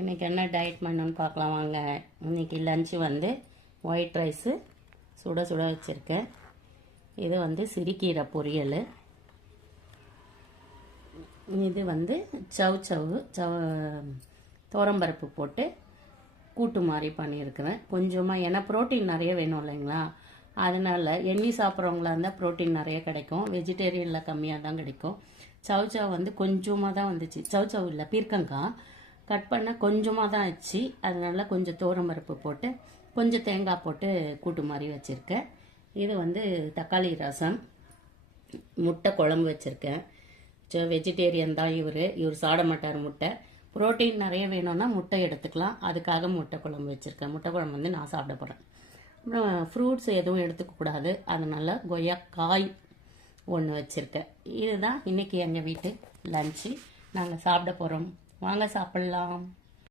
இன்றைக்கி என்ன டயட் பண்ணணும்னு பார்க்கலாம் வாங்க. இன்றைக்கி லஞ்சு வந்து ஒயிட் ரைஸு சுட சுட வச்சுருக்கேன். இது வந்து சிறுகீரை பொரியல். இது வந்து சவு துவரம்பருப்பு போட்டு கூட்டு மாதிரி பண்ணியிருக்கிறேன். கொஞ்சமாக ஏன்னா ப்ரோட்டீன் நிறைய வேணும் இல்லைங்களா, அதனால் எண்ணி சாப்பிட்றவங்களா இருந்தால் ப்ரோட்டீன் நிறைய கிடைக்கும். வெஜிடேரியனில் கம்மியாக தான் கிடைக்கும். சவு வந்து கொஞ்சமாக தான் வந்துச்சு. சவு இல்லை, பீர்க்கங்காய் கட் பண்ண கொஞ்சமாக தான் ஆச்சு. அதனால கொஞ்சம் துவரம்பருப்பு போட்டு கொஞ்சம் தேங்காய் போட்டு கூட்டு மாதிரி வச்சுருக்கேன். இது வந்து தக்காளி ரசம், முட்டை குழம்பு வச்சுருக்கேன். வெஜிடேரியன் தான் இவர் சாப்பிட மாட்டார் முட்டை. ப்ரோட்டீன் நிறைய வேணும்னா முட்டை எடுத்துக்கலாம், அதுக்காக முட்டை குழம்பு வச்சுருக்கேன். முட்டை குழம்பு வந்து நான் சாப்பிட போகிறேன். அப்புறம் ஃப்ரூட்ஸ் எதுவும் எடுத்துக்கக்கூடாது, அதனால கொய்யாக்காய் ஒன்று வச்சுருக்கேன். இதுதான் இன்றைக்கி எங்கள் வீட்டு லஞ்சு. நாங்கள் சாப்பிட போகிறோம். வாங்க சாப்பிட்லாம்.